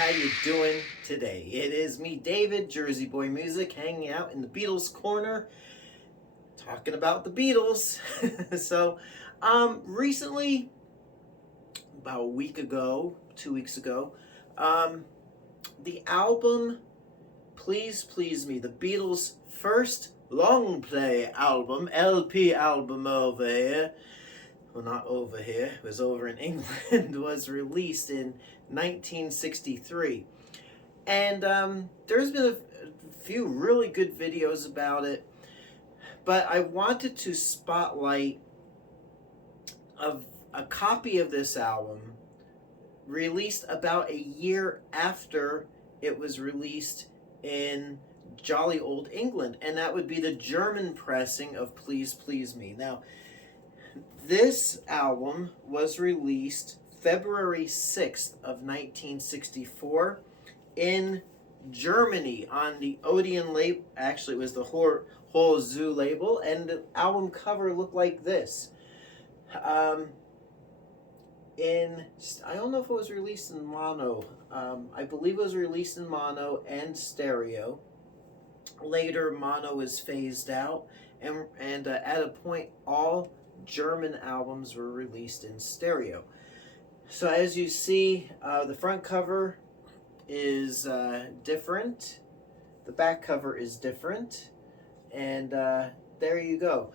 How you doing today? It is me, David, Jersey Boy Music, hanging out in the Beatles corner, talking about the Beatles. Recently, about a week ago, 2 weeks ago, the album Please Please Me, the Beatles' first long play album, LP album over here, well, not over here, it was over in England, was released in 1963. And there's been a few really good videos about it, but I wanted to spotlight a copy of this album released about a year after it was released in jolly old England, and that would be the German pressing of Please Please Me. Now, this album was released February 6th of 1964 in Germany on the Odeon label. Actually, it was the Whole Zoo label, and the album cover looked like this. I don't know if it was released in mono. I believe it was released in mono and stereo. Later, mono was phased out, and at a point, all German albums were released in stereo. So as you see, the front cover is different, the back cover is different, and there you go.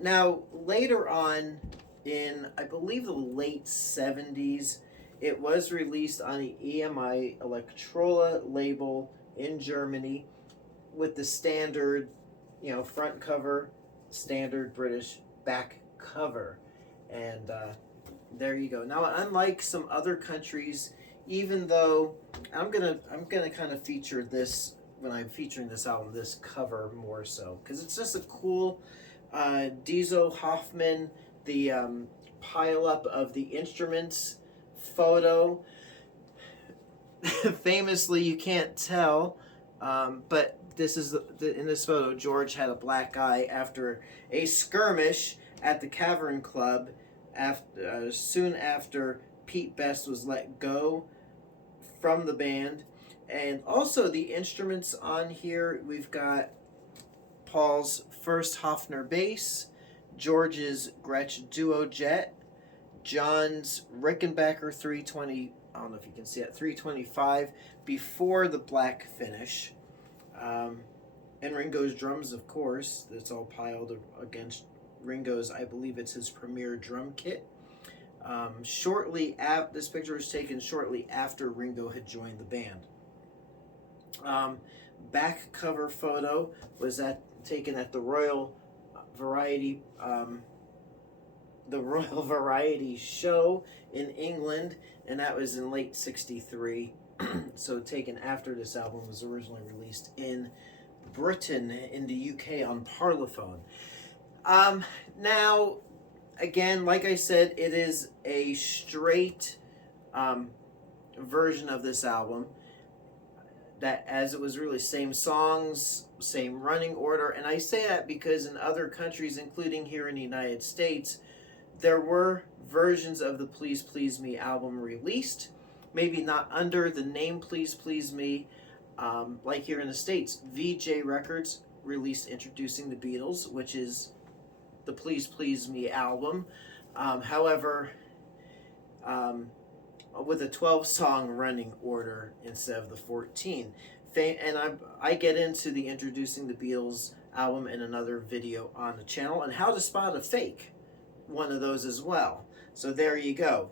Now, later on in, I believe, the late 70s, it was released on the EMI Electrola label in Germany with the standard, front cover, standard British back cover, and there you go. Now, unlike some other countries, even though I'm gonna kind of feature this when I'm featuring this album, this cover more so, because it's just a cool Diesel Hoffman, the pile up of the instruments photo. Famously, you can't tell, but this is in this photo, George had a black eye after a skirmish at the Cavern Club soon after Pete Best was let go from the band. And also the instruments on here, we've got Paul's first Hofner bass, George's Gretsch Duo Jet, John's Rickenbacker 320, I don't know if you can see it, 325 before the black finish, and Ringo's drums, of course. That's all piled against Ringo's, I believe it's his premier drum kit. This picture was taken shortly after Ringo had joined the band. Back cover photo was taken at the Royal Variety show in England, and that was in late '63. So taken after this album was originally released in Britain, in the UK, on Parlophone. Now, again, like I said, it is a straight version of this album that, as it was really same songs, same running order. And I say that because in other countries, including here in the United States, there were versions of the Please Please Me album released, maybe not under the name Please Please Me, like here in the States. VJ Records released Introducing the Beatles, which is the Please Please Me album. However, with a 12-song running order instead of the 14. And I get into the Introducing the Beatles album in another video on the channel, and how to spot a fake, one of those as well. So there you go.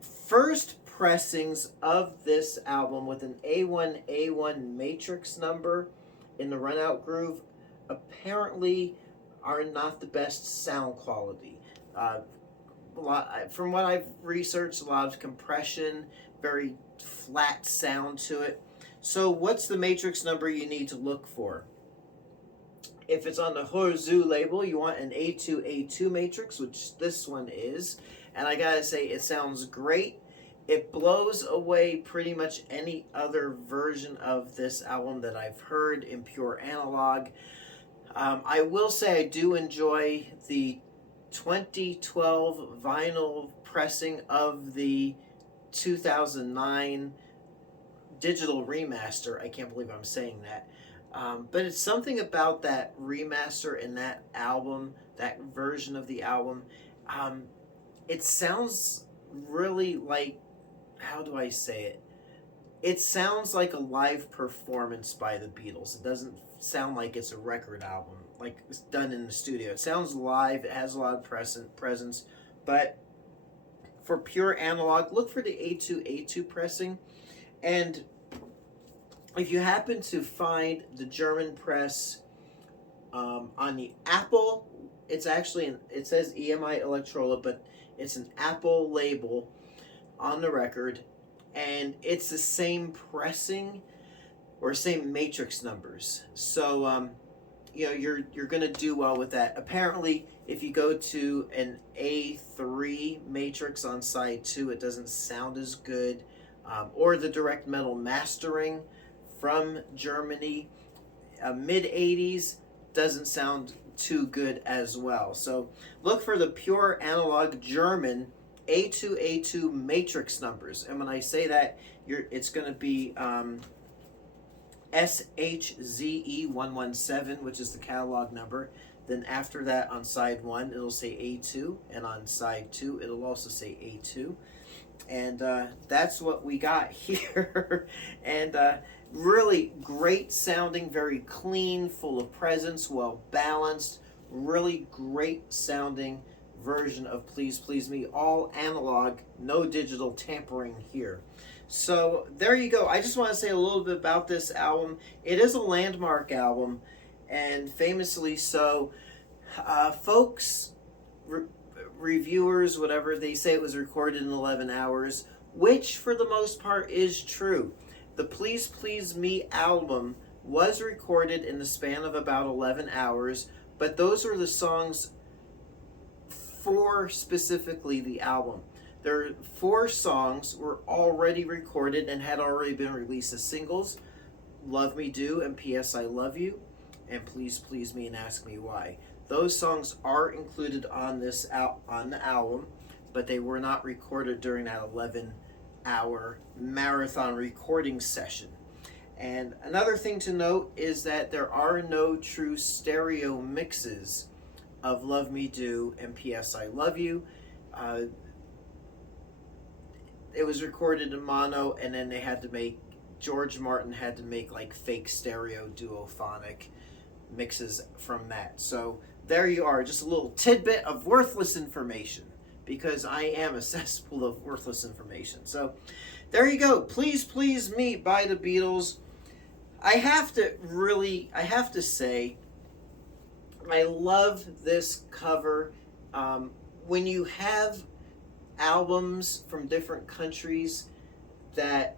First pressings of this album with an A1 matrix number in the runout groove apparently are not the best sound quality. From what I've researched, a lot of compression, very flat sound to it. So what's the matrix number you need to look for? If it's on the Whole Zoo label, you want an A2 matrix, which this one is. And I gotta say, it sounds great. It blows away pretty much any other version of this album that I've heard in pure analog. I will say I do enjoy the 2012 vinyl pressing of the 2009 digital remaster. I can't believe I'm saying that. But it's something about that remaster and that album, that version of the album. It sounds really like, how do I say it? It sounds like a live performance by the Beatles. It doesn't sound like it's a record album, like it's done in the studio. It sounds live, it has a lot of presence, but for pure analog, look for the A2 pressing. And if you happen to find the German press on the Apple, it's actually, it says EMI Electrola, but it's an Apple label on the record, and it's the same pressing or same matrix numbers. So you're gonna do well with that. Apparently, if you go to an A3 matrix on side 2, it doesn't sound as good. Or the direct metal mastering from Germany, mid 80s, doesn't sound too good as well. So look for the pure analog German A2 matrix numbers, and when I say that, it's going to be SHZE117, which is the catalog number. Then after that, on side 1, it'll say A2, and on side 2, it'll also say A2. And that's what we got here. And really great sounding, very clean, full of presence, well balanced, really great sounding version of Please Please Me, all analog, no digital tampering here. So there you go. I just want to say a little bit about this album. It is a landmark album, and famously so. Folks, reviewers, whatever, they say it was recorded in 11 hours, which for the most part is true. The Please Please Me album was recorded in the span of about 11 hours, but those are the songs for specifically the album. There are 4 songs were already recorded and had already been released as singles: Love Me Do and P.S. I Love You, and Please Please Me and Ask Me Why. Those songs are included on this on the album, but they were not recorded during that 11-hour marathon recording session. And another thing to note is that there are no true stereo mixes of Love Me Do and P.S. I Love You. It was recorded in mono, and then George Martin had to make like fake stereo duophonic mixes from that. So there you are, just a little tidbit of worthless information, because I am a cesspool of worthless information. So there you go. Please Please Me by the Beatles. I have to say, I love this cover. When you have albums from different countries that,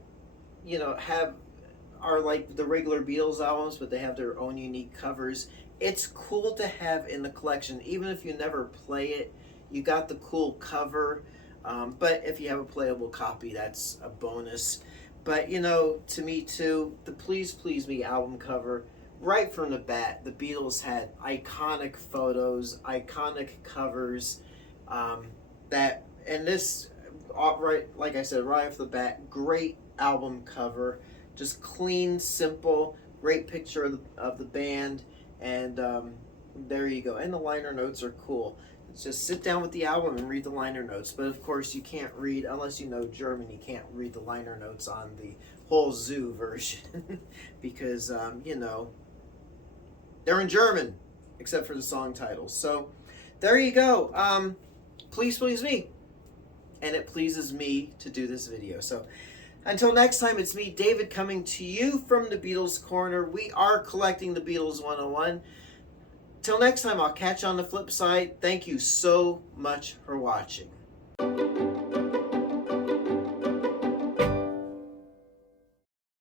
are like the regular Beatles albums, but they have their own unique covers, it's cool to have in the collection. Even if you never play it, you got the cool cover. But if you have a playable copy, that's a bonus. But, to me too, the Please Please Me album cover, right from the bat, the Beatles had iconic photos, iconic covers, and this, right, like I said, right off the bat, great album cover, just clean, simple, great picture of the band, and there you go. And the liner notes are cool. Just sit down with the album and read the liner notes. But of course, you can't read, unless you know German, you can't read the liner notes on the whole Zoo version because, they're in German, except for the song titles. So there you go. Please Please Me. And it pleases me to do this video. So until next time, it's me, David, coming to you from the Beatles Corner. We are collecting the Beatles 101. Till next time, I'll catch you on the flip side. Thank you so much for watching.